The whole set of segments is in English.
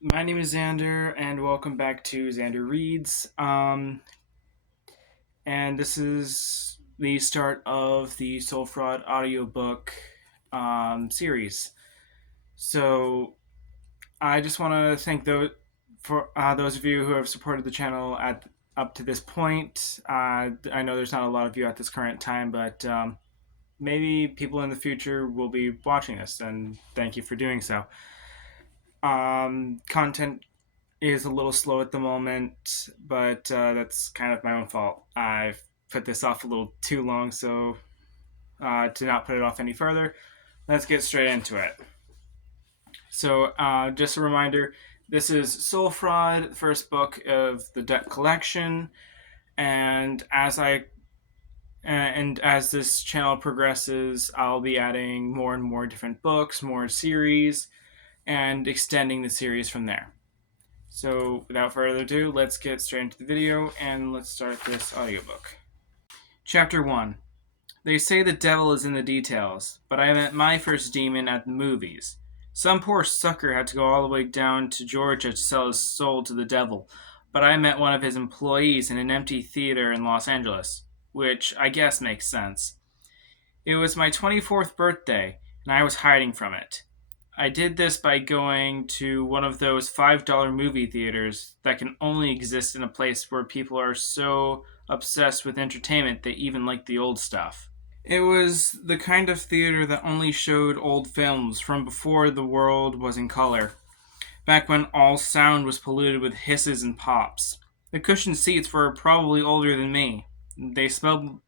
My name is Xander, and welcome back to Xander Reads. And this is the start of the Soul Fraud audiobook series. So I just want to thank those of you who have supported the channel at up to this point. I know there's not a lot of you at this current time, but maybe people in the future will be watching this, and thank you for doing so. Content is a little slow at the moment, but that's kind of my own fault. I've put this off a little too long, so to not put it off any further, let's get straight into it. So, just a reminder, this is Soul Fraud, first book of the deck collection, and as this channel progresses, I'll be adding more and more different books, more series, and extending the series from there. So without further ado, let's get straight into the video and let's start this audiobook. Chapter 1. They say the devil is in the details, but I met my first demon at the movies. Some poor sucker had to go all the way down to Georgia to sell his soul to the devil, but I met one of his employees in an empty theater in Los Angeles, which I guess makes sense. It was my 24th birthday, and I was hiding from it. I did this by going to one of those $5 movie theaters that can only exist in a place where people are so obsessed with entertainment they even like the old stuff. It was the kind of theater that only showed old films from before the world was in color, back when all sound was polluted with hisses and pops. The cushioned seats were probably older than me. They smelled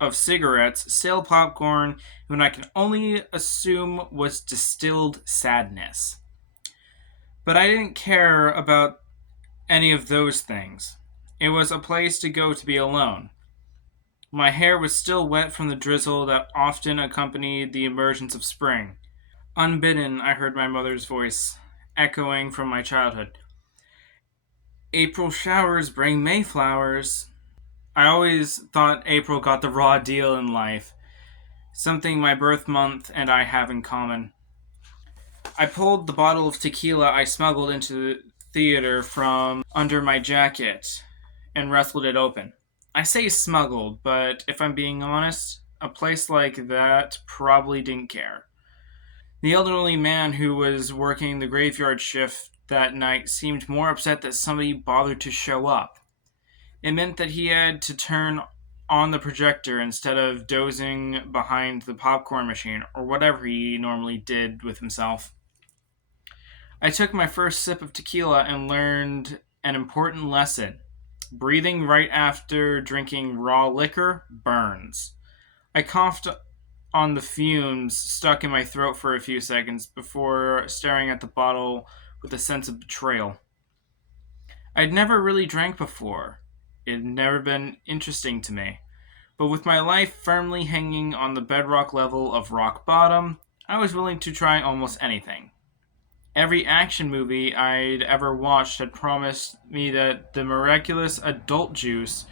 of cigarettes, stale popcorn, and what I can only assume was distilled sadness. But I didn't care about any of those things. It was a place to go to be alone. My hair was still wet from the drizzle that often accompanied the emergence of spring. Unbidden, I heard my mother's voice, echoing from my childhood. April showers bring Mayflowers. I always thought April got the raw deal in life, something my birth month and I have in common. I pulled the bottle of tequila I smuggled into the theater from under my jacket and wrestled it open. I say smuggled, but if I'm being honest, a place like that probably didn't care. The elderly man who was working the graveyard shift that night seemed more upset that somebody bothered to show up. It meant that he had to turn on the projector instead of dozing behind the popcorn machine or whatever he normally did with himself. I took my first sip of tequila and learned an important lesson. Breathing right after drinking raw liquor burns. I coughed on the fumes stuck in my throat for a few seconds before staring at the bottle with a sense of betrayal. I'd never really drank before. It had never been interesting to me. But with my life firmly hanging on the bedrock level of rock bottom, I was willing to try almost anything. Every action movie I'd ever watched had promised me that the miraculous adult juice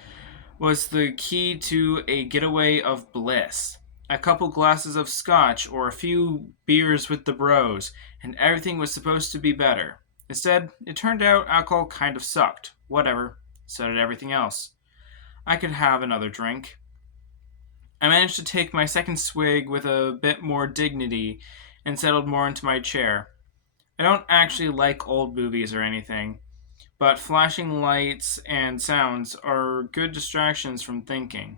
was the key to a getaway of bliss. A couple glasses of scotch or a few beers with the bros, and everything was supposed to be better. Instead, it turned out alcohol kind of sucked. Whatever. So did everything else. I could have another drink. I managed to take my second swig with a bit more dignity and settled more into my chair. I don't actually like old movies or anything, but flashing lights and sounds are good distractions from thinking.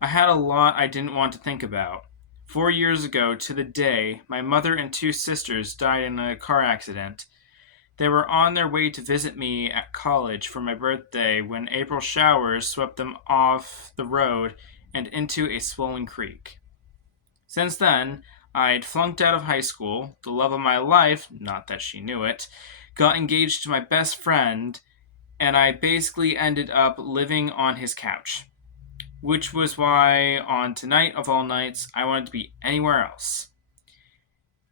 I had a lot I didn't want to think about. 4 years ago, to the day, my mother and two sisters died in a car accident. They were on their way to visit me at college for my birthday when April showers swept them off the road and into a swollen creek. Since then, I'd flunked out of high school, the love of my life, not that she knew it, got engaged to my best friend, and I basically ended up living on his couch. Which was why, on tonight of all nights, I wanted to be anywhere else.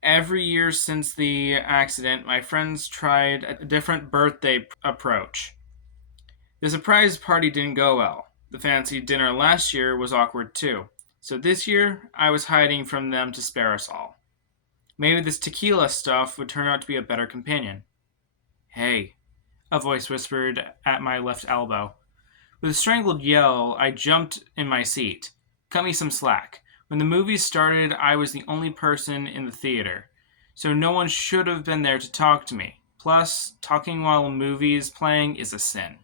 Every year since the accident, my friends tried a different birthday approach. The surprise party didn't go well. The fancy dinner last year was awkward too. So this year, I was hiding from them to spare us all. Maybe this tequila stuff would turn out to be a better companion. Hey, a voice whispered at my left elbow. With a strangled yell, I jumped in my seat. Cut me some slack. When the movie started, I was the only person in the theater, so no one should have been there to talk to me. Plus, talking while a movie is playing is a sin.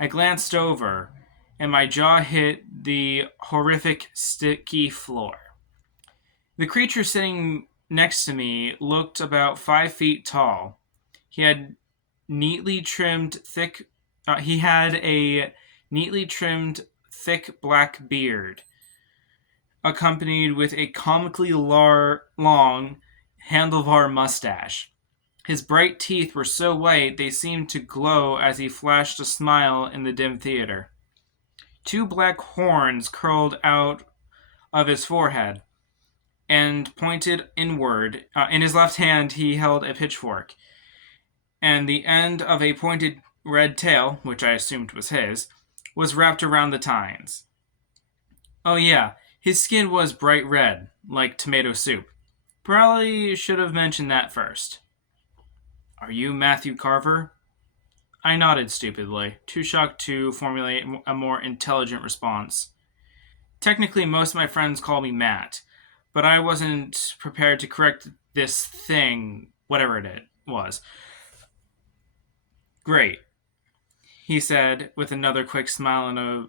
I glanced over, and my jaw hit the horrific, sticky floor. The creature sitting next to me looked about 5 feet tall. He had neatly trimmed thick. He had a neatly trimmed thick black beard, accompanied with a comically long handlebar mustache. His bright teeth were so white they seemed to glow as he flashed a smile in the dim theater. Two black horns curled out of his forehead and pointed inward. In his left hand, he held a pitchfork, and the end of a pointed red tail, which I assumed was his, was wrapped around the tines. Oh, yeah, his skin was bright red, like tomato soup. Probably should have mentioned that first. Are you Matthew Carver? I nodded stupidly, too shocked to formulate a more intelligent response. Technically, most of my friends call me Matt, but I wasn't prepared to correct this thing, whatever it was. Great, he said, with another quick smile and a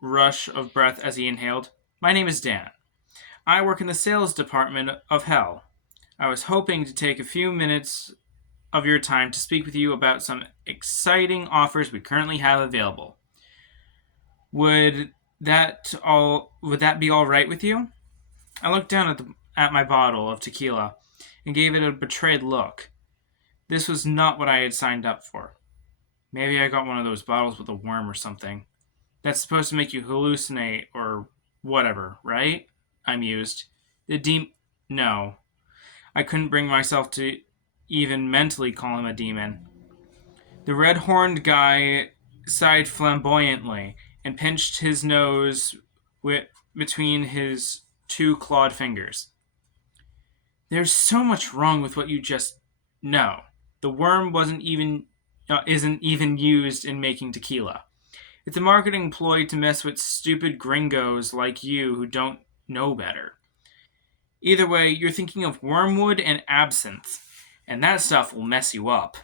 rush of breath as he inhaled. My name is Dan. I work in the sales department of Hell. I was hoping to take a few minutes of your time to speak with you about some exciting offers we currently have available. Would that be all right with you? I looked down at my bottle of tequila and gave it a betrayed look. This was not what I had signed up for. Maybe I got one of those bottles with a worm or something. That's supposed to make you hallucinate or whatever, right? I mused. No. I couldn't bring myself to even mentally call him a demon. The red-horned guy sighed flamboyantly and pinched his nose between his two clawed fingers. There's so much wrong with what you just know. The worm isn't even used in making tequila. It's a marketing ploy to mess with stupid gringos like you who don't know better. Either way, you're thinking of wormwood and absinthe, and that stuff will mess you up.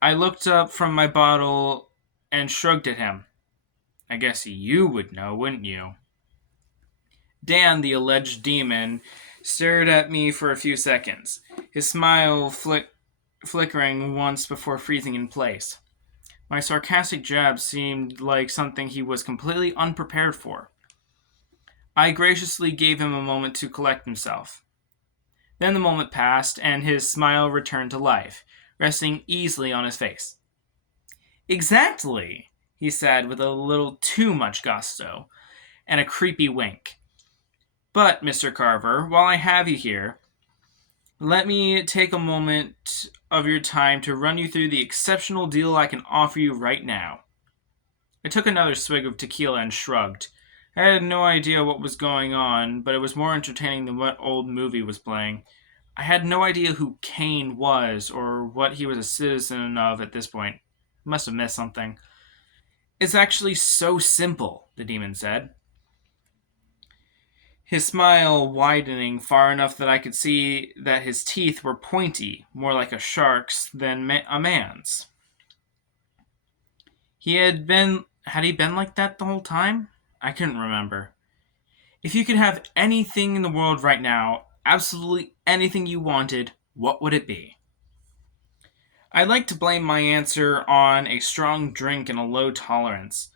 I looked up from my bottle and shrugged at him. I guess you would know, wouldn't you? Dan, the alleged demon, stared at me for a few seconds, his smile flickering once before freezing in place. My sarcastic jab seemed like something he was completely unprepared for. I graciously gave him a moment to collect himself. Then the moment passed, and his smile returned to life, resting easily on his face. Exactly, he said with a little too much gusto, and a creepy wink. But, Mr. Carver, while I have you here, let me take a moment of your time to run you through the exceptional deal I can offer you right now. I took another swig of tequila and shrugged. I had no idea what was going on, but it was more entertaining than what old movie was playing. I had no idea who Kane was or what he was a citizen of at this point. I must have missed something. It's actually so simple, the demon said, his smile widening far enough that I could see that his teeth were pointy, more like a shark's than a man's. Had he been like that the whole time? I couldn't remember. If you could have anything in the world right now, absolutely anything you wanted, what would it be? I'd like to blame my answer on a strong drink and a low tolerance,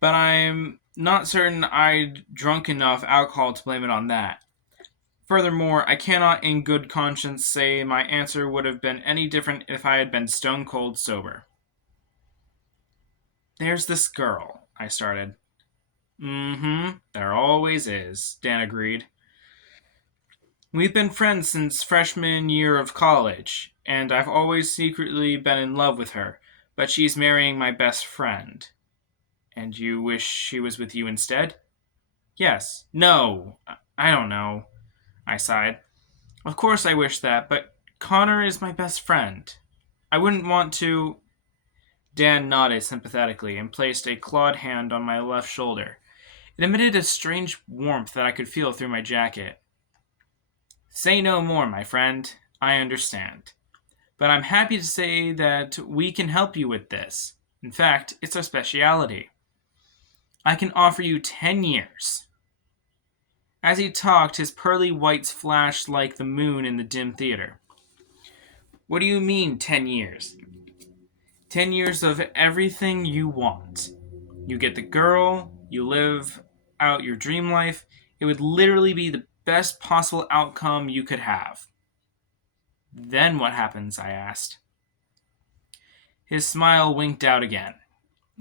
but I'm not certain I'd drunk enough alcohol to blame it on that. Furthermore, I cannot in good conscience say my answer would have been any different if I had been stone cold sober. There's this girl, I started. There always is, Dan agreed. We've been friends since freshman year of college, and I've always secretly been in love with her, but she's marrying my best friend. And you wish she was with you instead? Yes. No. I don't know. I sighed. Of course I wish that, but Connor is my best friend. I wouldn't want to. Dan nodded sympathetically and placed a clawed hand on my left shoulder. It emitted a strange warmth that I could feel through my jacket. Say no more, my friend. I understand. But I'm happy to say that we can help you with this. In fact, it's our specialty. I can offer you 10 years. As he talked, his pearly whites flashed like the moon in the dim theater. What do you mean, 10 years? 10 years of everything you want. You get the girl, you live out your dream life. It would literally be the best possible outcome you could have. Then what happens? I asked. His smile winked out again,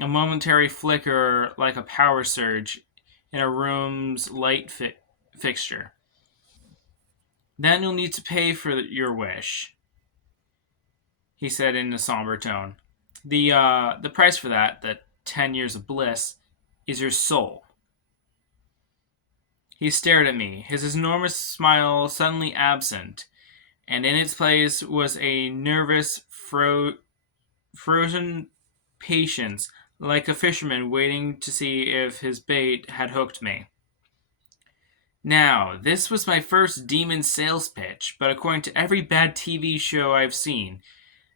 a momentary flicker like a power surge in a room's light fixture. Then you'll need to pay for your wish, he said in a somber tone. The price for that 10 years of bliss, is your soul. He stared at me, his enormous smile suddenly absent, and in its place was a nervous, frozen patience, like a fisherman waiting to see if his bait had hooked me. Now, this was my first demon sales pitch, but according to every bad TV show I've seen,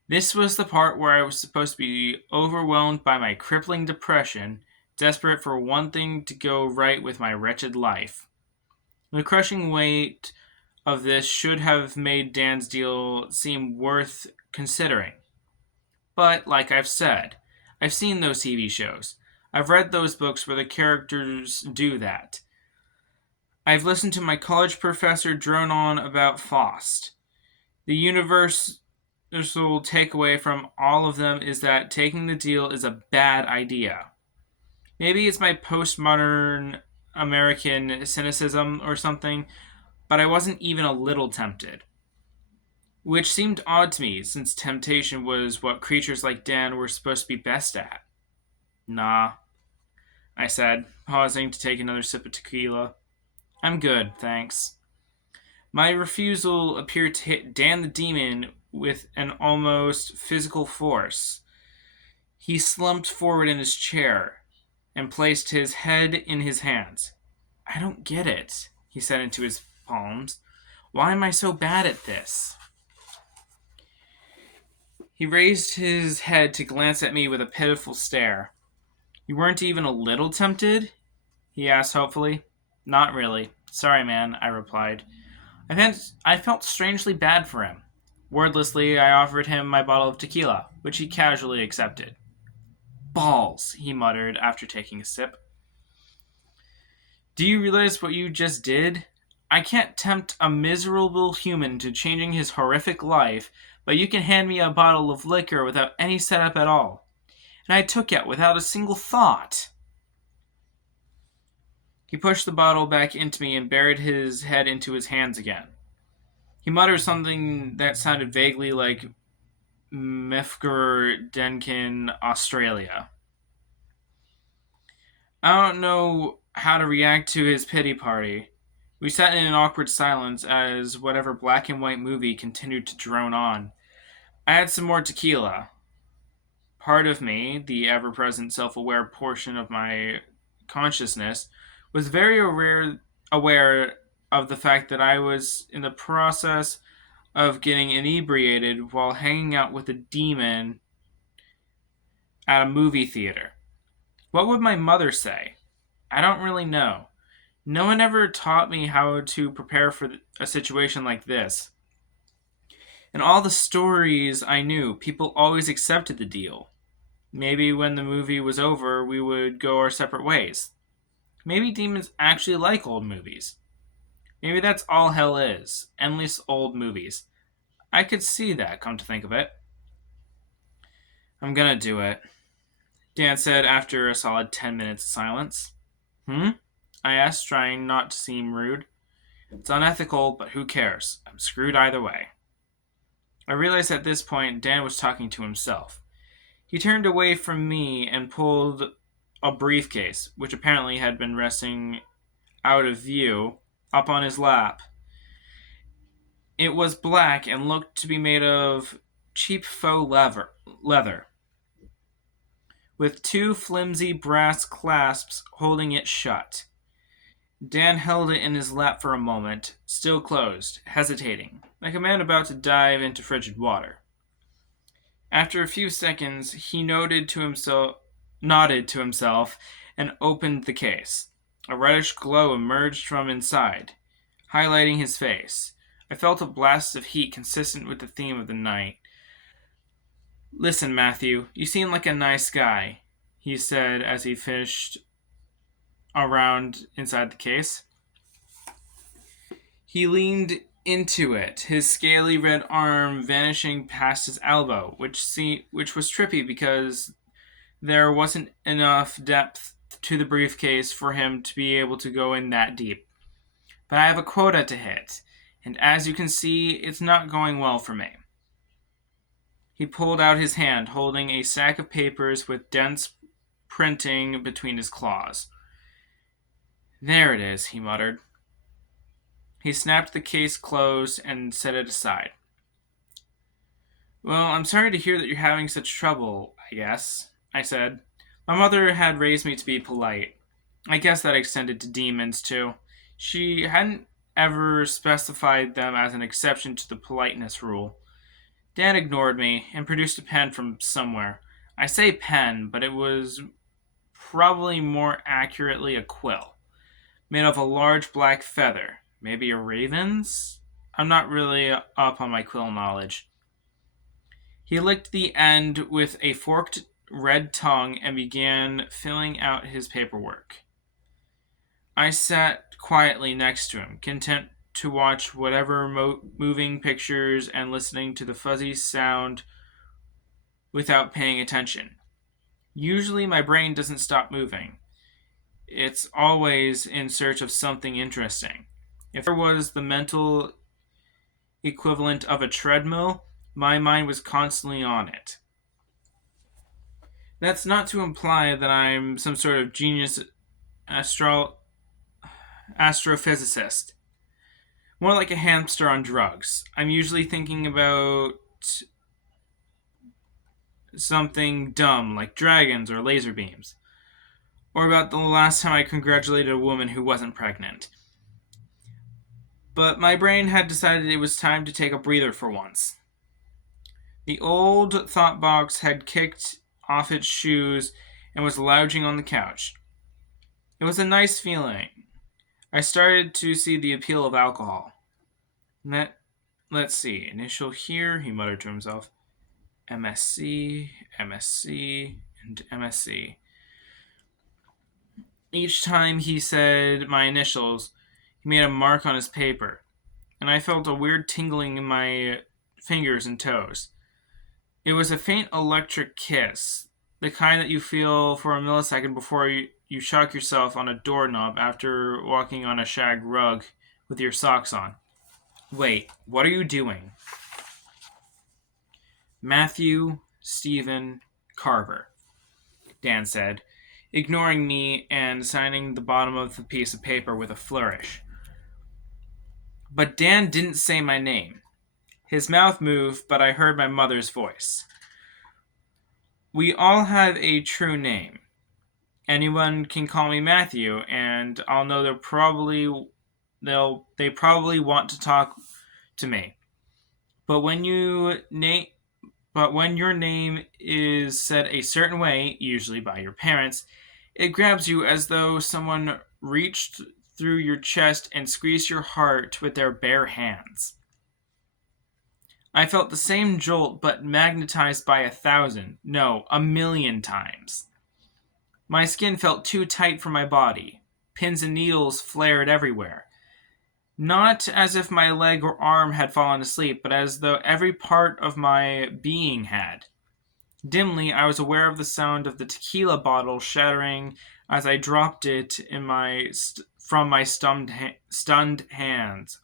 this was the part where I was supposed to be overwhelmed by my crippling depression, desperate for one thing to go right with my wretched life. The crushing weight of this should have made Dan's deal seem worth considering. But, like I've said, I've seen those TV shows. I've read those books where the characters do that. I've listened to my college professor drone on about Faust. The universal takeaway from all of them is that taking the deal is a bad idea. Maybe it's my postmodern American cynicism or something, but I wasn't even a little tempted. Which seemed odd to me, since temptation was what creatures like Dan were supposed to be best at. Nah, I said, pausing to take another sip of tequila. I'm good, thanks. My refusal appeared to hit Dan the Demon with an almost physical force. He slumped forward in his chair and placed his head in his hands. I don't get it, he said into his palms. Why am I so bad at this? He raised his head to glance at me with a pitiful stare. You weren't even a little tempted? He asked hopefully. Not really. Sorry, man, I replied. I felt strangely bad for him. Wordlessly, I offered him my bottle of tequila, which he casually accepted. Balls, he muttered after taking a sip. Do you realize what you just did? I can't tempt a miserable human to changing his horrific life, but you can hand me a bottle of liquor without any setup at all. And I took it without a single thought. He pushed the bottle back into me and buried his head into his hands again. He muttered something that sounded vaguely like Mefger Denkin, Australia. I don't know how to react to his pity party. We sat in an awkward silence as whatever black and white movie continued to drone on. I had some more tequila. Part of me, the ever-present self-aware portion of my consciousness, was very aware of the fact that I was in the process of getting inebriated while hanging out with a demon at a movie theater. What would my mother say? I don't really know. No one ever taught me how to prepare for a situation like this. In all the stories I knew, people always accepted the deal. Maybe when the movie was over, we would go our separate ways. Maybe demons actually like old movies. Maybe that's all hell is. Endless old movies. I could see that, come to think of it. I'm gonna do it, Dan said after a solid 10 minutes of silence. I asked, trying not to seem rude. It's unethical, but who cares? I'm screwed either way. I realized at this point Dan was talking to himself. He turned away from me and pulled a briefcase, which apparently had been resting out of view, up on his lap. It was black and looked to be made of cheap faux leather, with two flimsy brass clasps holding it shut. Dan held it in his lap for a moment, still closed, hesitating, like a man about to dive into frigid water. After a few seconds, he nodded to himself, and opened the case. A reddish glow emerged from inside, highlighting his face. I felt a blast of heat consistent with the theme of the night. "Listen, Matthew, you seem like a nice guy," he said as he fished around inside the case. He leaned into it, his scaly red arm vanishing past his elbow, which was trippy because there wasn't enough depth to the briefcase for him to be able to go in that deep. But I have a quota to hit, and as you can see, it's not going well for me. He pulled out his hand, holding a stack of papers with dense printing between his claws. "There it is," he muttered. He snapped the case closed and set it aside. "Well, I'm sorry to hear that you're having such trouble, I guess," I said. My mother had raised me to be polite. I guess that extended to demons, too. She hadn't ever specified them as an exception to the politeness rule. Dan ignored me and produced a pen from somewhere. I say pen, but it was probably more accurately a quill, made of a large black feather. Maybe a raven's? I'm not really up on my quill knowledge. He licked the end with a forked red tongue and began filling out his paperwork. I sat quietly next to him, content to watch whatever moving pictures and listening to the fuzzy sound without paying attention. Usually my brain doesn't stop moving. It's always in search of something interesting. If there was the mental equivalent of a treadmill, my mind was constantly on it. That's not to imply that I'm some sort of genius astrophysicist. More like a hamster on drugs. I'm usually thinking about something dumb like dragons or laser beams. Or about the last time I congratulated a woman who wasn't pregnant. But my brain had decided it was time to take a breather for once. The old thought box had kicked off its shoes and was lounging on the couch. It was a nice feeling. I started to see the appeal of alcohol. Let's see, initial here, he muttered to himself. MSC, MSC, and MSC. Each time he said my initials, he made a mark on his paper, and I felt a weird tingling in my fingers and toes. It was a faint electric kiss, the kind that you feel for a millisecond before you shock yourself on a doorknob after walking on a shag rug with your socks on. "Wait, what are you doing?" "Matthew Stephen Carver," Dan said, ignoring me and signing the bottom of the piece of paper with a flourish. But Dan didn't say my name. His mouth moved, but I heard my mother's voice. "We all have a true name. Anyone can call me Matthew, and I'll know they probably want to talk to me. But when your name is said a certain way, usually by your parents, it grabs you as though someone reached through your chest and squeezed your heart with their bare hands. I felt the same jolt, but magnetized by 1,000, no, 1,000,000 times. My skin felt too tight for my body. Pins and needles flared everywhere. Not as if my leg or arm had fallen asleep, but as though every part of my being had. Dimly, I was aware of the sound of the tequila bottle shattering as I dropped it from my stunned hands.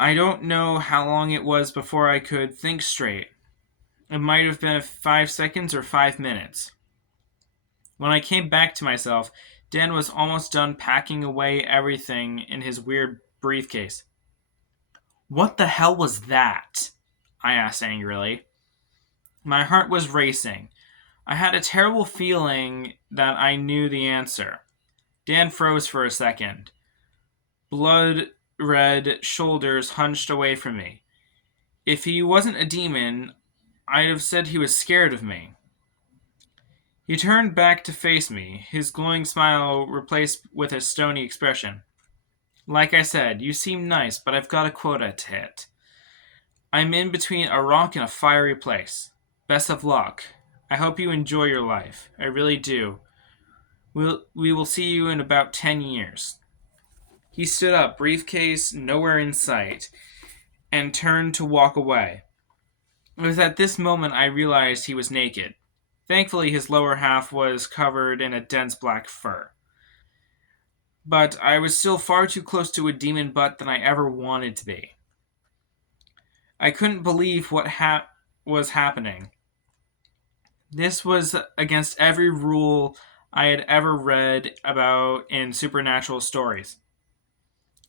I don't know how long it was before I could think straight. It might have been 5 seconds or 5 minutes. When I came back to myself, Dan was almost done packing away everything in his weird briefcase. What the hell was that? I asked angrily. My heart was racing. I had a terrible feeling that I knew the answer. Dan froze for a second. Blood red shoulders hunched away from me. If he wasn't a demon, I'd have said he was scared of me. He turned back to face me, his glowing smile replaced with a stony expression. Like I said, you seem nice, but I've got a quota to hit. I'm in between a rock and a fiery place. Best of luck. I hope you enjoy your life. I really do. We will see you in about 10 years. He stood up, briefcase nowhere in sight, and turned to walk away. It was at this moment I realized he was naked. Thankfully, his lower half was covered in a dense black fur. But I was still far too close to a demon butt than I ever wanted to be. I couldn't believe what was happening. This was against every rule I had ever read about in supernatural stories.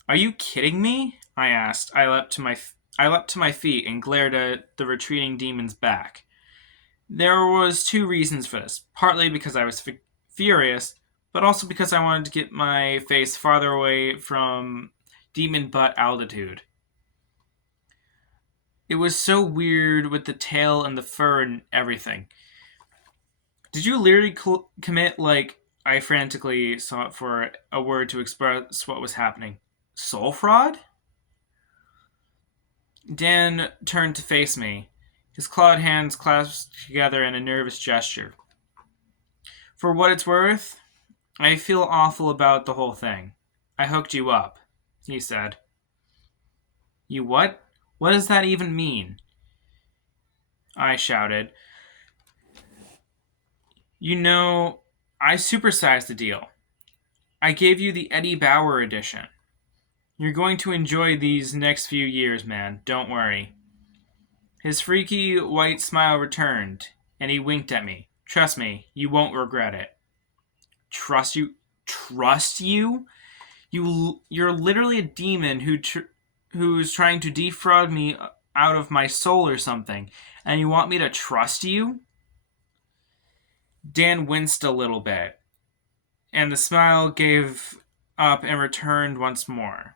Are you kidding me? I asked. I leapt to my feet and glared at the retreating demon's back. There was two reasons for this. Partly because I was furious, but also because I wanted to get my face farther away from demon butt altitude. It was so weird with the tail and the fur and everything. Did you literally commit, I frantically sought for a word to express what was happening? Soul fraud? Dan turned to face me, his clawed hands clasped together in a nervous gesture. For what it's worth, I feel awful about the whole thing. I hooked you up, he said. You what? What does that even mean? I shouted. You know, I supersized the deal. I gave you the Eddie Bauer edition. You're going to enjoy these next few years, man. Don't worry. His freaky white smile returned, and he winked at me. Trust me, you won't regret it. Trust you? Trust you? You're literally a demon who's trying to defraud me out of my soul or something, and you want me to trust you? Dan winced a little bit, and the smile gave up and retreated once more.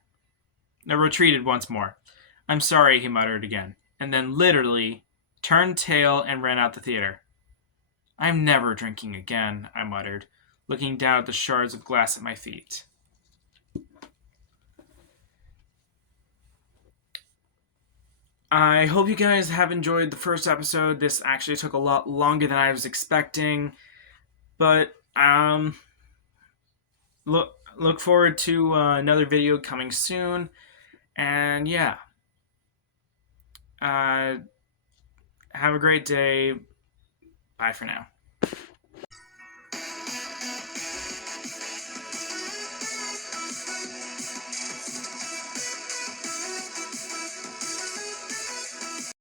I'm sorry, he muttered again, and then literally turned tail and ran out the theater. I'm never drinking again, I muttered, looking down at the shards of glass at my feet. I hope you guys have enjoyed the first episode. This actually took a lot longer than I was expecting, but look forward to another video coming soon. And yeah, have a great day. Bye for now.